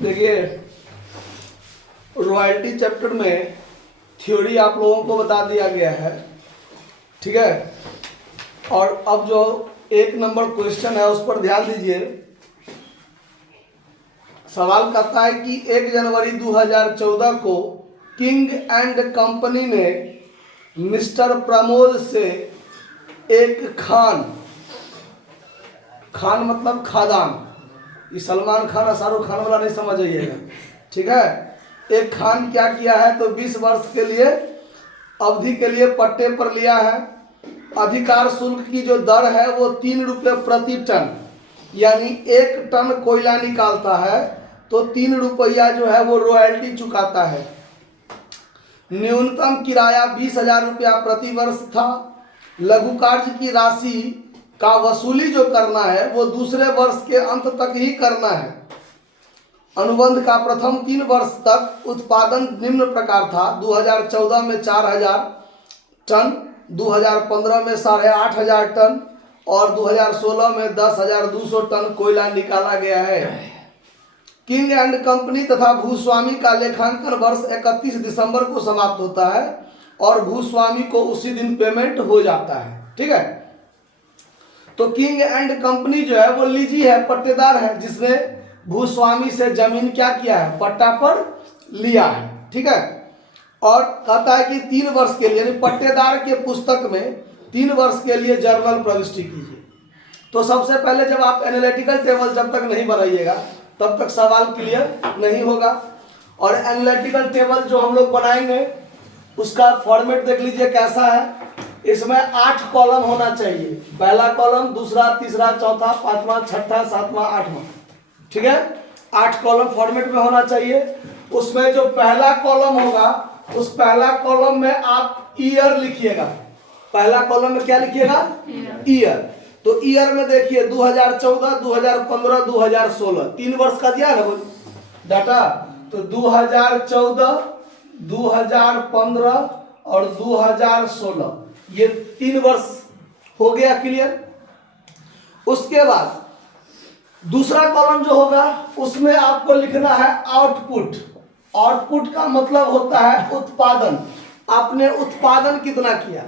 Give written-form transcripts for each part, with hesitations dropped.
देखिए, royalty chapter में theory आप लोगों को बता दिया गया है, ठीक है। और अब जो 1 नंबर क्वेश्चन है उस पर ध्यान दीजिए। सवाल कहता है कि 1 जनवरी 2014 को किंग एंड कंपनी ने मिस्टर प्रमोद से एक खान मतलब खादान, ये सलमान खान और शाहरुख खान वाला नहीं समझ आइएगा, ठीक है। एक खान क्या किया है तो 20 वर्ष के लिए अवधि के लिए पट्टे पर लिया है। अधिकार शुल्क की जो दर है वो 3 रुपये प्रति टन, यानी 1 टन कोयला निकालता है तो 3 रुपया जो है वो रॉयल्टी चुकाता है। न्यूनतम किराया 20,000 रुपया प्रति वर्ष था। लघु कार्य की राशि का वसूली जो करना है वो दूसरे वर्ष के अंत तक ही करना है। अनुबंध का प्रथम 3 वर्ष तक उत्पादन निम्न प्रकार था। 2014 में 4,000 टन, 2015 में 8,500 टन और 2016 में 10,200 टन कोयला निकाला गया है। किंग एंड कंपनी तथा भूस्वामी का लेखांकन वर्ष 31 दिसंबर को समाप्त होता है और भूस्वामी को उसी दिन पेमेंट हो जाता है, ठीक है। तो किंग एंड कंपनी जो है वो लीजी है, पट्टेदार है, जिसने भूस्वामी से जमीन क्या किया है, पट्टा पर लिया है, ठीक है। और कहता है कि 3 वर्ष के लिए, यानी पट्टेदार के पुस्तक में 3 वर्ष के लिए जर्नल प्रविष्टि कीजिए। तो सबसे पहले जब आप एनालिटिकल टेबल जब तक नहीं बनाइएगा तब तक सवाल क्लियर नहीं होगा। और एनालिटिकल टेबल जो हम लोग बनाएंगे उसका फॉर्मेट देख लीजिए कैसा है। इसमें 8 कॉलम होना चाहिए, पहला कॉलम, दूसरा, तीसरा, चौथा, 5वां, 6ठा, 7वां, 8वां, ठीक है। 8 कॉलम फॉर्मेट में होना चाहिए। उसमें जो पहला कॉलम होगा उस पहला कॉलम में आप ईयर लिखिएगा। पहला कॉलम में क्या लिखिएगा, ईयर। तो ईयर में देखिए 2014, 2015, 2016, 3 वर्ष का दिया है ना डाटा। तो 2014, 2015 और 2016 ये 3 वर्ष हो गया क्लियर। उसके बाद दूसरा कॉलम जो होगा उसमें आपको लिखना है आउटपुट। आउटपुट का मतलब होता है उत्पादन, आपने उत्पादन कितना किया।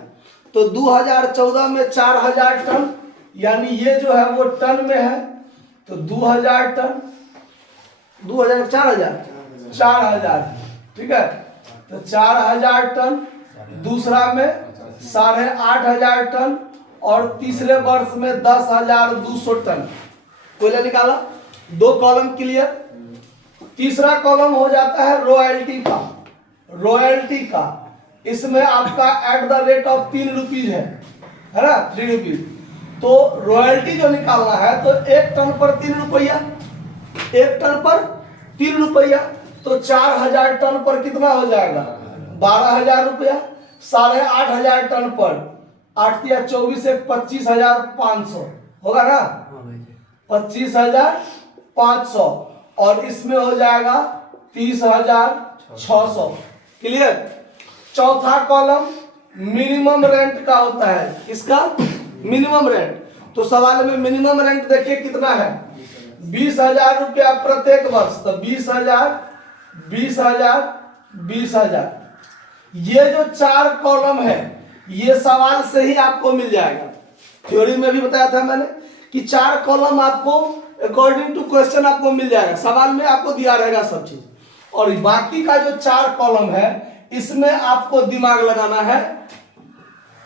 तो 2014 में 4,000 टन, यानी ये जो है वो टन में है, तो 2,000 टन, 2,000 4,000, ठीक है। तो 4,000 टन, दूसरा में 8,500 टन और तीसरे वर्ष में 10,200 टन कोयला निकाला। 2 कॉलम क्लियर। तीसरा कॉलम हो जाता है रॉयल्टी का। रॉयल्टी का इसमें आपका at the rate of 3 rupees है ना, 3 रुपीज। तो रॉयल्टी जो निकालना है तो 1 टन पर 3 रुपया, 1 टन पर 3 रुपया, तो 4,000 टन पर कितना हो जाएगा, 12,000 रुपया। 8,500 टन पर 8 या 24 से 25,500 होगा ना, 25,500 और इसमें हो जाएगा 30,600 क्लियर। चौथा कॉलम मिनिमम रेंट का होता है। किसका, मिनिमम रेंट। तो सवाल में मिनिमम रेंट देखिए कितना है, 20,000 रुपया प्रत्येक वर्ष। तो 20,000, 20,000, 20,000, ये जो 4 कॉलम है ये सवाल से ही आपको मिल जाएगा। थ्योरी में भी बताया था मैंने कि 4 कॉलम आपको अकॉर्डिंग टू क्वेश्चन आपको मिल जाएगा, सवाल में आपको दिया रहेगा सब चीज। और बाकी का जो 4 कॉलम है इसमें आपको दिमाग लगाना है।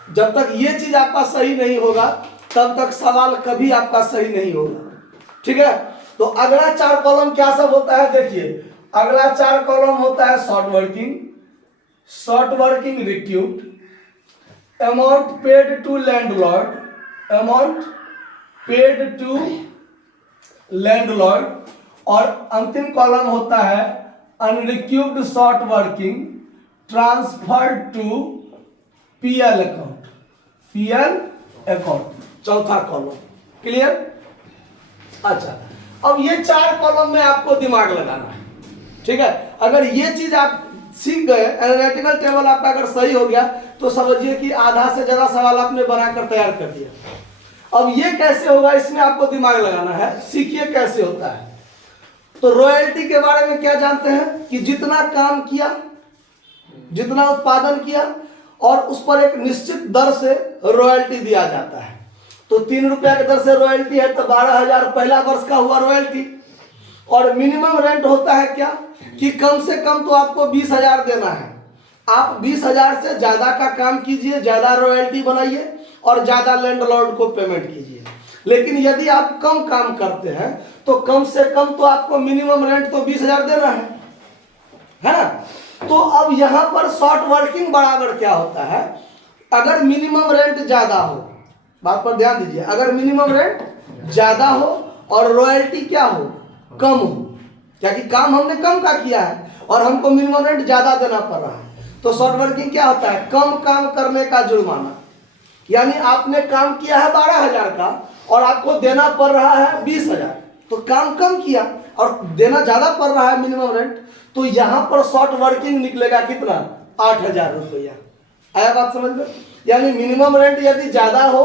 जब तक ये चीज आपका सही नहीं होगा तब तक सवाल कभी आपका सही नहीं होगा, ठीक है। तो अगला 4 कॉलम क्या सब होता है देखिए। अगला 4 कॉलम होता है short working recouped, amount paid to landlord, amount paid to landlord, और अंतिम कॉलम होता है unrecouped short working transferred to PL account, चौथा कॉलम क्लियर। अच्छा, अब ये 4 कॉलम में आपको दिमाग लगाना है, ठीक है। अगर ये चीज आप सीख गए, एनालिटिकल टेबल आपका अगर सही हो गया तो समझिए कि आधा से ज्यादा सवाल आपने बनाकर तैयार कर दिया। अब ये कैसे होगा, इसमें आपको दिमाग लगाना है। सीखिए कैसे होता है। तो रॉयल्टी के बारे में क्या जानते हैं कि जितना काम किया, जितना उत्पादन किया और उस पर एक निश्चित दर से रॉयल्टी दिया जाता है। तो 3 रुपया की दर से रॉयल्टी है तो 12,000 पहला वर्ष का हुआ रॉयल्टी। और मिनिमम रेंट होता है क्या कि कम से कम तो आपको 20,000 देना है। आप 20,000 से ज्यादा का काम कीजिए, ज्यादा रॉयल्टी बनाइए और ज्यादा लैंडलॉर्ड को पेमेंट कीजिए। लेकिन यदि आप कम काम करते हैं तो कम से कम तो आपको मिनिमम रेंट तो 20,000 देना है ना। तो अब यहाँ पर शॉर्ट वर्किंग बराबर क्या होता है, अगर मिनिमम रेंट ज्यादा हो, बात पर ध्यान दीजिए, अगर मिनिमम रेंट ज्यादा हो और रॉयल्टी क्या हो, कम हो, क्या कि काम हमने कम का किया है और हमको मिनिमम रेंट ज्यादा देना पड़ रहा है, तो शॉर्ट वर्किंग क्या होता है, कम काम करने का जुर्माना। यानी आपने काम किया है 12,000 का और आपको देना पड़ रहा है 20,000, तो काम कम किया और देना ज्यादा पड़ रहा है मिनिमम रेंट, तो यहां पर शॉर्ट वर्किंग निकलेगा कितना, 8,000 रुपया। आया बात समझ में। यानी मिनिमम रेंट यदि ज्यादा हो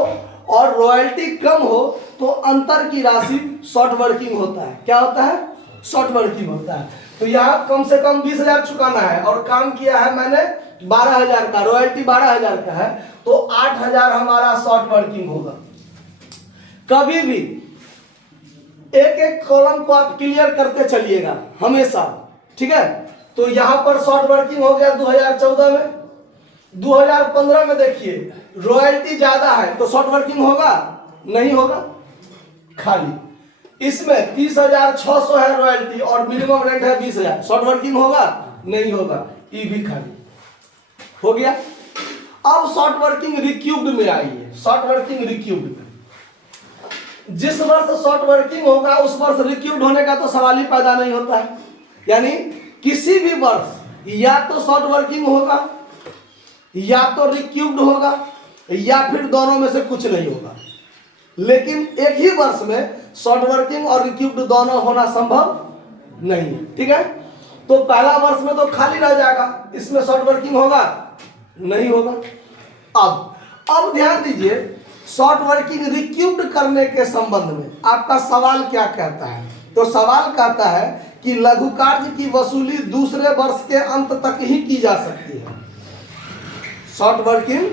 और रॉयल्टी कम हो तो अंतर की राशि शॉर्ट वर्किंग होता है। क्या होता है, शॉर्ट वर्किंग होता है। तो यहाँ कम से कम 20,000 चुकाना है और काम किया है मैंने 12,000 का, रॉयल्टी 12,000 का है, तो 8,000 हमारा शॉर्ट वर्किंग होगा। कभी भी एक एक कॉलम को आप क्लियर करते चलिएगा हमेशा, ठीक है। तो यहां पर शॉर्ट वर्किंग हो गया 2014 में। 2015 में देखिए रॉयल्टी ज्यादा है तो शॉर्ट वर्किंग होगा, नहीं होगा, खाली। इसमें 30,600 है रॉयल्टी और मिनिमम रेंट है 20,000, शॉर्ट वर्किंग होगा, नहीं होगा, ये भी खाली हो गया। अब शॉर्ट वर्किंग रिक्यूब्ड में आइए। शॉर्ट वर्किंग रिक्यूब्ड में जिस वर्ष शॉर्ट वर्किंग होगा उस वर्ष रिक्यूब्ड होने का तो सवाल ही पैदा नहीं होता है। यानी किसी भी वर्ष या तो शॉर्ट वर्किंग होगा या तो रिक्यूब्ड होगा या फिर दोनों में से कुछ नहीं होगा। लेकिन एक ही वर्ष में शॉर्ट वर्किंग और रिक्यूब्ड दोनों होना संभव नहीं है, ठीक है। तो पहला वर्ष में तो खाली रह जाएगा, इसमें शॉर्ट वर्किंग होगा, नहीं होगा। अब ध्यान दीजिए, शॉर्ट वर्किंग रिक्यूब्ड करने के संबंध में आपका सवाल क्या कहता है। तो सवाल कहता है कि लघु कार्य की वसूली दूसरे वर्ष के अंत तक ही की जा सकती है। शॉर्ट वर्किंग,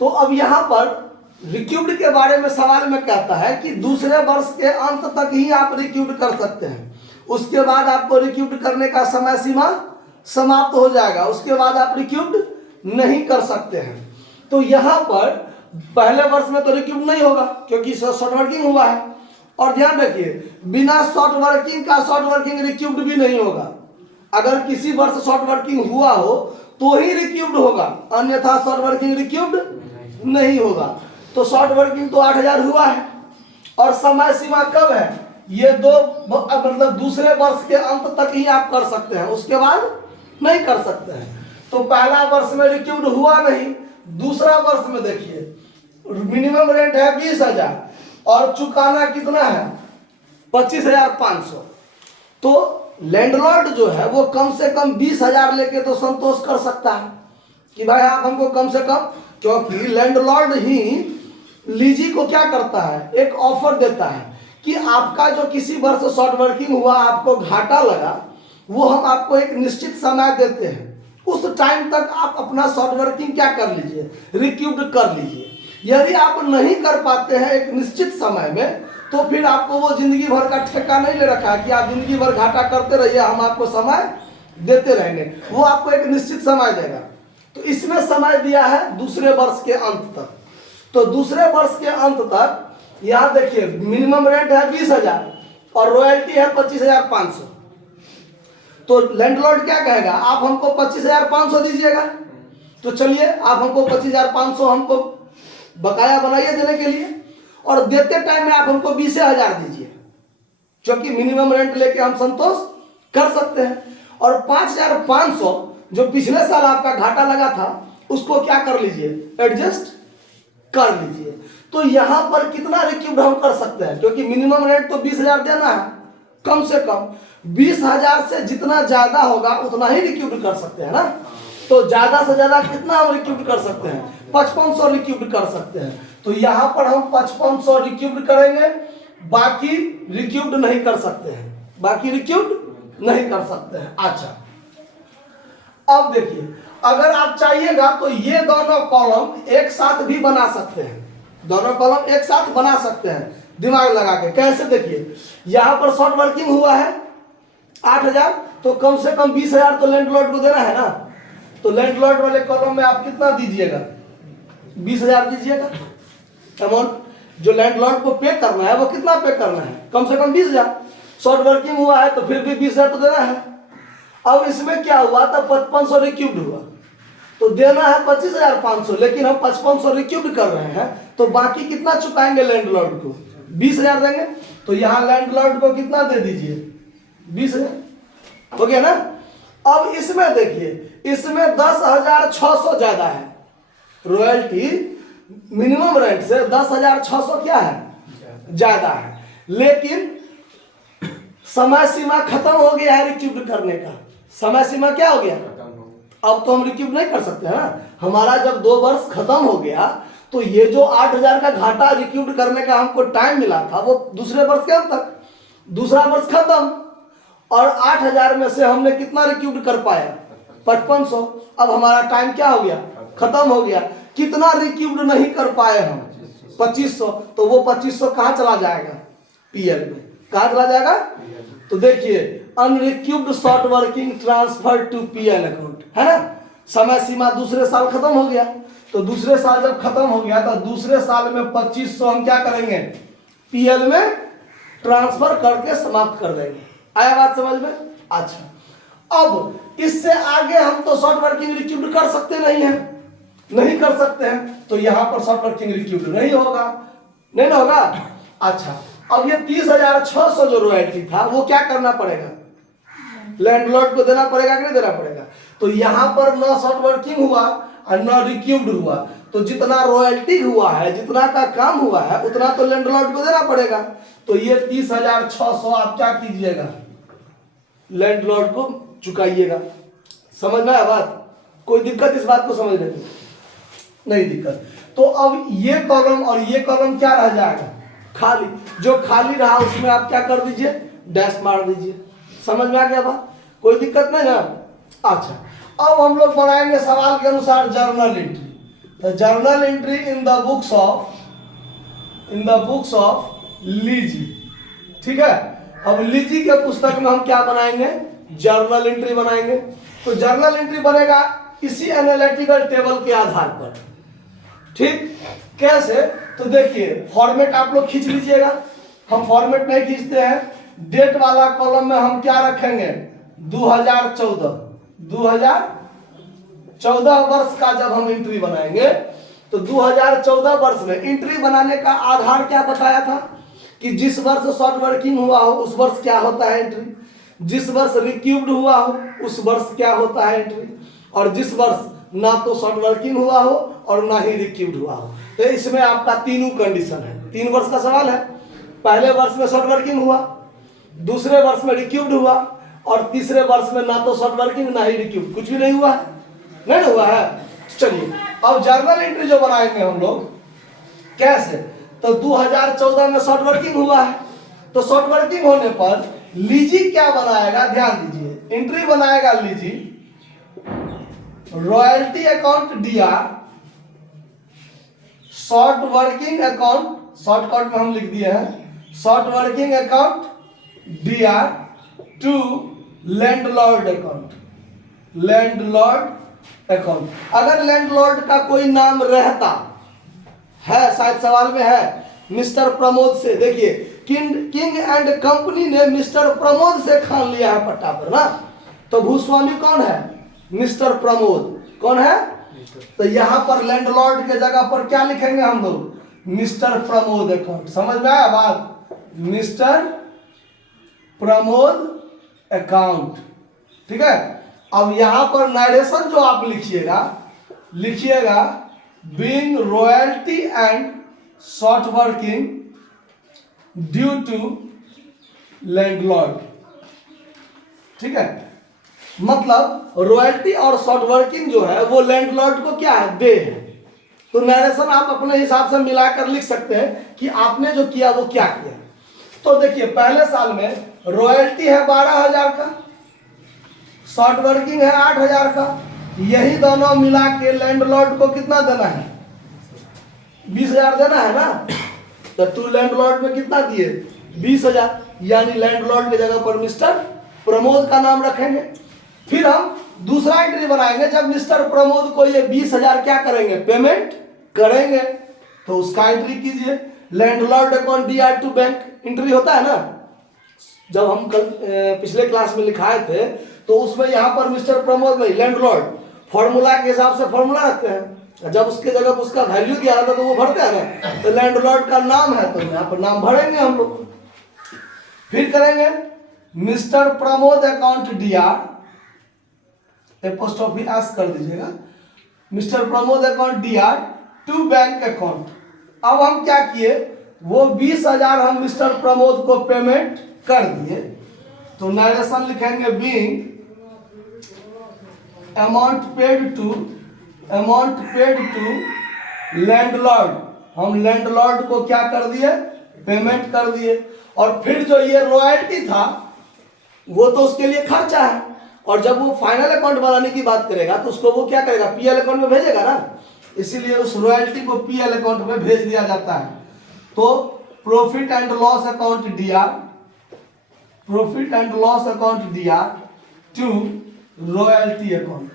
तो अब यहां पर रिक्यूब्ड के बारे में सवाल में कहता है कि दूसरे वर्ष के अंत तक ही आप रिक्यूब्ड कर सकते हैं, उसके बाद आपको रिक्यूब्ड करने का समय सीमा समाप्त हो जाएगा, उसके बाद आप रिक्यूब्ड नहीं कर सकते हैं। तो यहां पर पहले वर्ष में तो रिक्यूब्ड नहीं होगा क्योंकि शॉर्ट वर्किंग हुआ है। और ध्यान रखिए, बिना शॉर्ट वर्किंग का शॉर्ट वर्किंग रिक्यूब्ड भी नहीं होगा। अगर किसी वर्ष शॉर्ट वर्किंग हुआ हो तो ही रिक्यूब्ड होगा, अन्यथा शॉर्ट वर्किंग रिक्यूब्ड नहीं होगा। तो शॉर्ट वर्किंग तो 8,000 हुआ है और समय सीमा कब है, ये मतलब दूसरे वर्ष के अंत तक ही आप कर सकते हैं, उसके बाद नहीं कर सकते हैं। तो पहला वर्ष में रिक्यूब्ड हुआ नहीं, दूसरा वर्ष में देखिए मिनिमम रेंट है 20,000 और चुकाना कितना है 25,500। तो लैंडलॉर्ड जो है वो कम से कम 20,000 लेके तो संतोष कर सकता है कि भाई आप हमको कम से कम, क्योंकि लैंडलॉर्ड ही लीजी को क्या करता है, एक ऑफर देता है कि आपका जो किसी वर्ष शॉर्ट वर्किंग हुआ, आपको घाटा लगा, वो हम आपको एक निश्चित समय देते हैं, उस टाइम तक आप अपना शॉर्ट वर्किंग क्या कर लीजिए, रिक्यूब्ड कर लीजिए। यदि आप नहीं कर पाते हैं एक निश्चित समय में तो फिर आपको वो जिंदगी भर का ठेका नहीं ले रखा है कि आप जिंदगी भर घाटा करते रहिए, हम आपको समय देते रहेंगे, वो आपको एक निश्चित समय देगा। तो इसमें समय दिया है दूसरे वर्ष के अंत तक। तो दूसरे वर्ष के अंत तक यहाँ देखिए मिनिमम रेंट है 20,000 और रॉयल्टी है 25,500। तो लैंडलॉर्ड क्या कहेगा, आप हमको 25,500 दीजिएगा, तो चलिए आप हमको 25,500 हमको बकाया बनाइए देने के लिए, और देते टाइम में आप हमको 20,000 दीजिए, क्योंकि मिनिमम रेंट लेके हम संतोष कर सकते हैं। और 5,500 जो पिछले साल आपका घाटा लगा था उसको क्या कर लीजिए, एडजस्ट कर लीजिए। तो यहां पर कितना रिक्यूब्ड हम कर सकते हैं, क्योंकि मिनिमम रेंट तो 20,000 देना है, कम से कम 20,000 से जितना ज्यादा होगा उतना ही रिक्यूब्ड कर सकते हैं ना। तो ज्यादा से ज्यादा कितना हम रिक्यूब्ड कर सकते हैं, 5500 रिक्यूब्ड कर सकते हैं। तो यहां पर हम 5500 रिक्यूब्ड करेंगे, बाकी रिक्यूड नहीं कर सकते हैं, बाकी रिक्यूड नहीं कर सकते हैं। अच्छा, अब देखिए, अगर आप चाहिएगा तो ये दोनों कॉलम एक साथ भी बना सकते हैं, दोनों कॉलम एक साथ बना सकते हैं दिमाग लगा के। कैसे? देखिए, यहां पर शॉर्ट वर्किंग हुआ है 8,000, तो कम से कम 20,000 तो लैंडलॉर्ड को देना है ना। तो लैंडलॉर्ड वाले कॉलम में आप कितना दीजिएगा? 20,000 दीजिएगा। अमाउंट जो लैंडलॉर्ड को पे करना है वो कितना पे करना है? कम से कम 20,000। शॉर्ट वर्किंग हुआ है तो फिर भी 20,000 तो देना है। अब इसमें क्या हुआ था? 5500 रिक्यूब्ड हुआ, तो देना है 25,500, लेकिन हम 5500 रिक्यूब्ड कर रहे हैं, तो बाकी कितना चुकाएंगे लैंडलॉर्ड को? 20,000 देंगे। तो यहाँ लैंडलॉर्ड को कितना दे दीजिए? 20,000 हो गया ना। अब इसमें देखिए, इसमें 10,600 ज्यादा है रॉयल्टी, मिनिमम रेंट से 10,600 क्या है? ज्यादा है, लेकिन समय सीमा खत्म हो गया है रिक्यूब करने का। समय सीमा क्या हो गया? अब तो हम रिक्यूब नहीं कर सकते हैं ना। हमारा जब 2 वर्ष खत्म हो गया तो ये जो 8,000 का घाटा रिक्यूब करने का हमको टाइम मिला था वो दूसरे वर्ष के अंत तक, दूसरा वर्ष खत्म, और 8,000 में से हमने कितना रिक्यूब कर पाया? 5500। अब हमारा टाइम क्या हो गया? खत्म हो गया। कितना रिक्यूब नहीं कर पाए हम? 2500। तो वो 2500 कहाँ चला जाएगा? पीएल में। कहाँ चला जाएगा? तो देखिए, unrecouped short working transfer to PL account, है ना। समय सीमा दूसरे साल खत्म हो गया, तो दूसरे साल जब खत्म हो गया तो दूसरे साल में 2500 हम क्या करेंगे? पीएल में ट्रांसफर करके समाप्त कर देंगे। आया बात समझ में? अच्छा, अब इससे आगे हम तो शॉर्ट वर्किंग रिक्यूब्ड कर सकते नहीं है, नहीं कर सकते हैं, तो यहां पर शॉर्ट वर्किंग रिक्यूब्ड नहीं होगा, नहीं ना होगा। अच्छा, अब ये 30,600 जो रॉयल्टी था वो क्या करना पड़ेगा? लैंडलॉर्ड को देना पड़ेगा कि नहीं देना पड़ेगा? तो यहां पर न शॉर्ट वर्किंग हुआ और न रिक्यूब्ड हुआ, तो जितना रॉयल्टी हुआ है, जितना का काम हुआ है, उतना तो लैंडलॉर्ड को देना पड़ेगा। तो ये 30,600 आप क्या कीजिएगा? लैंडलॉर्ड को चुकाइएगा। समझ में आया बात? कोई दिक्कत इस बात को समझने में? नहीं दिक्कत। तो अब ये कॉलम और ये कॉलम क्या रह जाएगा? खाली। जो खाली रहा उसमें आप क्या कर दीजिए? डैश मार दीजिए। समझ में आ गया बात? कोई दिक्कत नहीं ना। अच्छा, अब हम लोग बनाएंगे सवाल के अनुसार जर्नल एंट्री। तो journal entry in the books of lessee, ठीक है। अब लीजी के पुस्तक में हम क्या बनाएंगे? जर्नल एंट्री बनाएंगे। तो जर्नल एंट्री बनेगा इसी एनालिटिकल टेबल के आधार पर, ठीक। कैसे? तो देखिए, फॉर्मेट आप लोग खींच लीजिएगा। हम फॉर्मेट नहीं खींचते हैं। डेट वाला कॉलम में हम क्या रखेंगे? 2014 वर्ष का जब हम एंट्री बनाएंगे तो 2014 वर्ष में एंट्री बनाने का आधार क्या बताया था कि जिस वर्ष शॉर्ट वर्किंग हुआ हो उस वर्ष क्या होता है एंट्री, जिस वर्ष रिक्यूब्ड हुआ हो उस वर्ष क्या होता है एंट्री, और जिस वर्ष ना तो शॉर्ट वर्किंग हुआ हो और ना ही रिक्यूब्ड हुआ हो। तो इसमें आपका तीनों कंडीशन है। 3 वर्ष का सवाल है। पहले वर्ष में शॉर्ट वर्किंग हुआ, दूसरे वर्ष में रिक्यूब्ड हुआ, और तीसरे वर्ष में ना तो शॉर्ट वर्किंग ना ही रिक्यूब्ड, कुछ भी नहीं हुआ है, नहीं हुआ है। चलिए, अब जर्नल एंट्री जो बनाएंगे हम लोग कैसे? तो 2014 में शॉर्ट वर्किंग हुआ है, तो शॉर्ट वर्किंग होने पर लीजी क्या बनाएगा? ध्यान दीजिए, एंट्री बनाएगा lessee royalty account Dr, short working account, shortcut में हम लिख दिए हैं short working account D R to landlord account, landlord account. अगर लैंडलॉर्ड का कोई नाम रहता है, शायद सवाल में है, मिस्टर प्रमोद से, देखिए किंग एंड कंपनी ने मिस्टर प्रमोद से खान लिया है पट्टा पर ना, तो भूस्वामी कौन है? मिस्टर प्रमोद। कौन है? तो यहां पर लैंडलॉर्ड के जगह पर क्या लिखेंगे हम लोग? Mister Pramod account. समझ में आया बात? मिस्टर प्रमोद अकाउंट, ठीक है। अब यहां पर नरेशन जो आप लिखिएगा being royalty and short working due to landlord, ठीक है। मतलब रॉयल्टी और शॉर्ट वर्किंग जो है वो लैंडलॉर्ड को क्या है? दे है। तो नरेशन आप अपने हिसाब से मिलाकर लिख सकते हैं कि आपने जो किया वो क्या किया। तो देखिए पहले साल में रॉयल्टी है 12,000 का, शॉर्ट वर्किंग है 8,000 का, यही दोनों मिला के लैंडलॉर्ड को कितना देना है? 20,000 देना है ना। तो टू लैंडलॉर्ड में कितना दिए? 20,000, यानी लैंडलॉर्ड की जगह पर मिस्टर प्रमोद का नाम रखेंगे। फिर हम दूसरा एंट्री बनाएंगे, जब मिस्टर प्रमोद को ये 20,000 क्या करेंगे? पेमेंट करेंगे। तो उसका एंट्री कीजिए, landlord account DR to bank entry होता है ना, जब हम कल पिछले क्लास में लिखाए थे, तो उसमें यहाँ पर मिस्टर प्रमोद नहीं, लैंडलॉर्ड फॉर्मूला के हिसाब से फॉर्मूला रखते हैं, जब उसके जगह उसका वैल्यू दिया था तो वो भरते हैं ना। तो लैंडलॉर्ड का नाम है तो यहाँ पर नाम भरेंगे हम लोग। फिर करेंगे Mr Pramod account DR, apostrophe S कर दीजिएगा, Mr Pramod account DR to bank account. अब हम क्या किए, वो 20,000 हम मिस्टर प्रमोद को पेमेंट कर दिए, तो नरेशन लिखेंगे being amount paid to landlord. हम लैंडलॉर्ड को क्या कर दिए? पेमेंट कर दिए। और फिर जो ये रॉयल्टी था वो तो उसके लिए खर्चा है, और जब वो फाइनल अकाउंट बनाने की बात करेगा तो उसको वो क्या करेगा? PL अकाउंट में भेजेगा ना, इसीलिए उस रॉयल्टी को PL अकाउंट में भेज दिया जाता है। तो profit and loss account DR, profit and loss account DR to royalty account,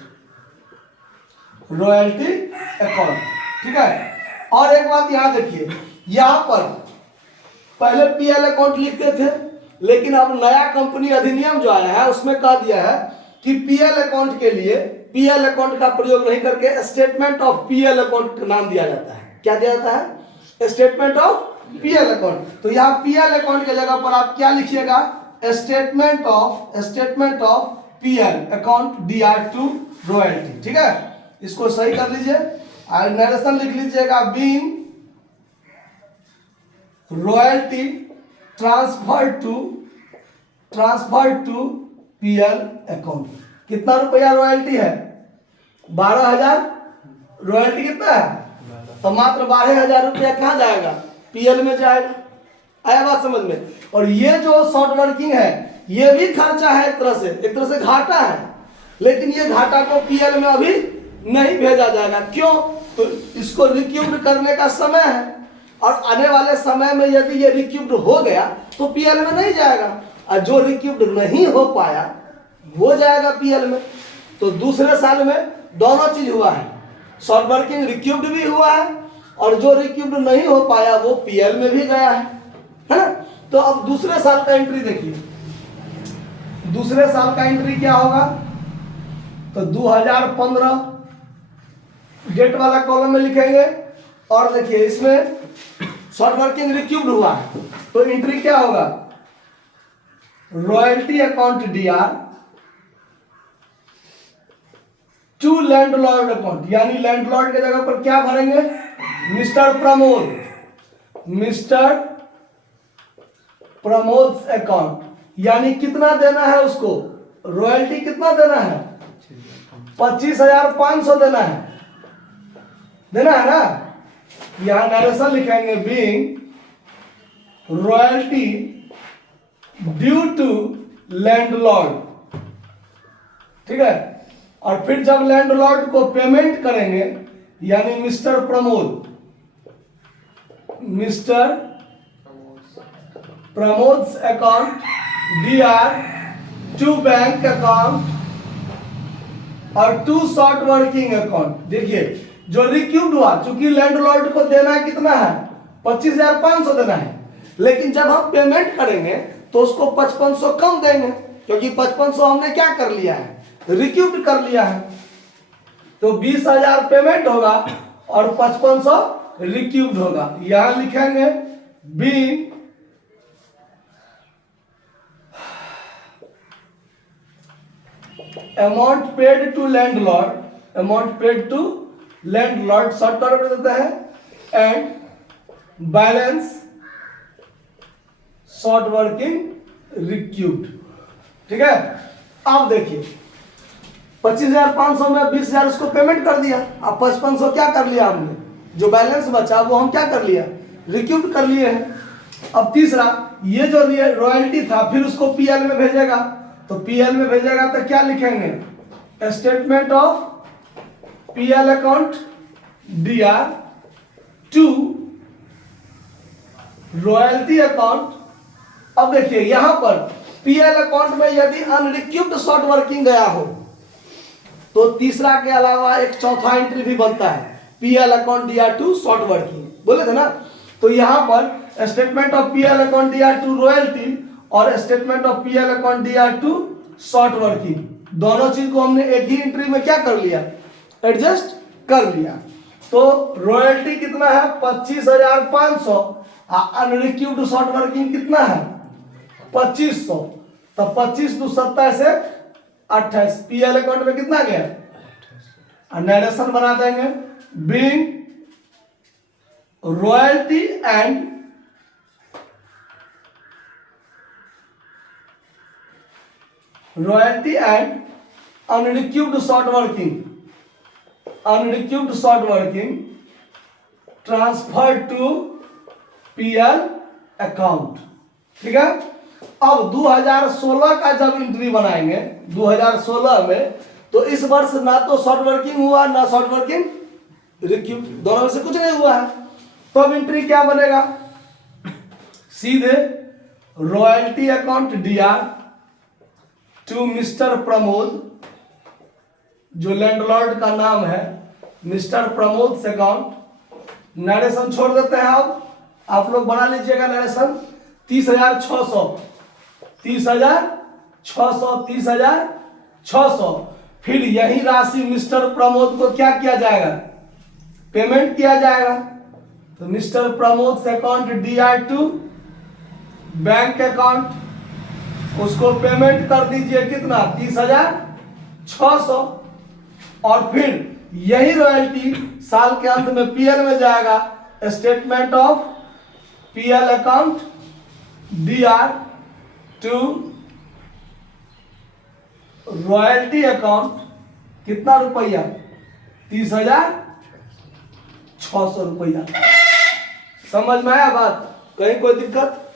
royalty account, ठीक है। और एक बात यहां देखिए, यहां पर पहले PL अकाउंट लिखते थे, लेकिन अब नया कंपनी अधिनियम जो आया है उसमें कह दिया है कि PL अकाउंट के लिए PL अकाउंट का प्रयोग नहीं करके स्टेटमेंट ऑफ PL अकाउंट का नाम दिया जाता है। क्या दिया जाता है? Statement of PL account. तो यहाँ PL अकाउंट के जगह पर आप क्या लिखिएगा? Statement of PL account DR to royalty, ठीक है। इसको सही कर लीजिए और नरेशन लिख लीजिएगा being royalty transfer to PL account. कितना रुपया रॉयल्टी है? 12,000। रॉयल्टी कितना है? तो मात्र 12,000 रुपया कहाँ जाएगा? PL में जाएगा। आया बात समझ में? और ये जो शॉर्ट वर्किंग है ये भी खर्चा है, एक तरह से घाटा है, लेकिन ये घाटा को PL में अभी नहीं भेजा जाएगा। क्यों? तो इसको रिक्यूब्ड करने का समय है, और आने वाले समय में यदि ये रिक्यूब्ड हो गया तो PL में नहीं जाएगा, और जो रिक्यूब्ड नहीं हो पाया वो जाएगा PL में। तो दूसरे साल में दोनों चीज हुआ है, शॉर्ट वर्किंग रिक्यूब्ड भी हुआ है, और जो रिक्यूब्ड नहीं हो पाया वो PL में भी गया है ना। तो अब दूसरे साल का एंट्री देखिए, दूसरे साल का एंट्री क्या होगा? तो 2015 डेट वाला कॉलम में लिखेंगे, और देखिए इसमें शॉर्ट वर्किंग रिक्यूब्ड हुआ है, तो एंट्री क्या होगा? Royalty account DR to landlord account, यानी लैंडलॉर्ड के जगह पर क्या भरेंगे? मिस्टर प्रमोद अकाउंट, यानी कितना देना है उसको? रॉयल्टी कितना देना है? 25,500 देना है ना। यहां नरेशन लिखेंगे being royalty due to landlord, ठीक है। और फिर जब लैंडलॉर्ड को पेमेंट करेंगे, यानी Mr Pramod account DR to bank account और टू शॉर्ट वर्किंग अकाउंट। देखिए जो रिक्यूब्ड हुआ, चूंकि लैंडलॉर्ड को देना है कितना है? 25,500 देना है, लेकिन जब हम पेमेंट करेंगे तो उसको 5,500 कम देंगे, क्योंकि 5,500 हमने क्या कर लिया है? रिक्यूब्ड कर लिया है। तो 20,000 पेमेंट होगा और 5,500 रिक्यूब्ड होगा। यहां लिखेंगे be amount paid to landlord, short term में देता है, and balance short working recouped, ठीक है। अब देखिए 25,500 में 20,000 उसको पेमेंट कर दिया, अब 5,500 क्या कर लिया हमने? जो बैलेंस बचा वो हम क्या कर लिया? रिक्यूब्ड कर लिए हैं। अब तीसरा, ये जो रॉयल्टी था फिर उसको पीएल में भेजेगा, तो पीएल में भेजेगा तो क्या लिखेंगे, statement of PL account D R to royalty account. अब देखिए यहां पर पीएल अकाउंट में यदि अनरिक्यूब्ड शॉर्ट वर्किंग गया हो तो तीसरा के अलावा एक चौथा एंट्री भी बनता है, PL account D R to short working, बोले थे ना। तो यहां पर statement of PL account D R to royalty और statement of PL account D R to short working, दोनों चीज को हमने एक ही एंट्री में क्या कर लिया, एडजस्ट कर लिया। तो रॉयल्टी कितना है 25,500, अनरिक्यूब्ड शॉर्ट वर्किंग कितना है 2500, तो 25 × 27 से 28, पीएल अकाउंट में कितना गया, नरेशन बना देंगे, being royalty and unrecouped short working transfer to PL account. ठीक है। अब 2016 का जब एंट्री बनाएंगे 2016 में, तो इस वर्ष ना तो शॉर्ट वर्किंग हुआ ना शॉर्ट वर्किंग रिक्यूब, दोनों में से कुछ नहीं हुआ है। तो अब एंट्री क्या बनेगा, सीधे royalty account D R to Mr Pramod, जो लैंडलॉर्ड का नाम है, मिस्टर प्रमोद से अकाउंट, नरेशन छोड़ देते हैं। अब आप लोग बना लीजिएगा नरेशन, 30,600 फिर यही राशि मिस्टर प्रमोद को क्या किया जाएगा, पेमेंट किया जाएगा। तो मिस्टर प्रमोद से account D R to bank account, उसको पेमेंट कर दीजिए कितना 30,600, और फिर यही रॉयल्टी साल के अंत में पीएल में जाएगा, statement of PL account D R to royalty account, कितना रुपया 30,600 रुपया। समझ में आया बात, कहीं कोई दिक्कत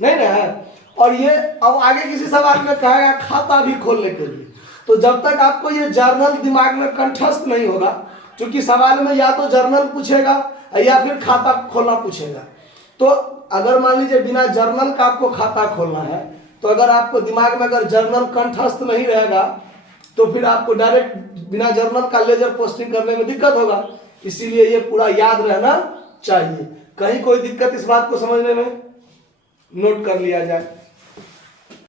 नहीं ना है। और ये अब आगे किसी सवाल में कहेगा खाता भी खोलने के लिए, तो जब तक आपको ये जर्नल दिमाग में कंठस्थ नहीं होगा, क्योंकि सवाल में या तो जर्नल पूछेगा या फिर खाता खोलना पूछेगा। तो अगर मान लीजिए बिना जर्नल का आपको खाता खोलना है, तो अगर आपको दिमाग में अगर जर्नल कंठस्थ नहीं रहेगा तो फिर आपको डायरेक्ट बिना जर्नल का लेजर पोस्टिंग करने में दिक्कत होगा। इसीलिए ये पूरा याद रहना चाहिए। कहीं कोई दिक्कत इस बात को समझने में, नोट कर लिया जाए।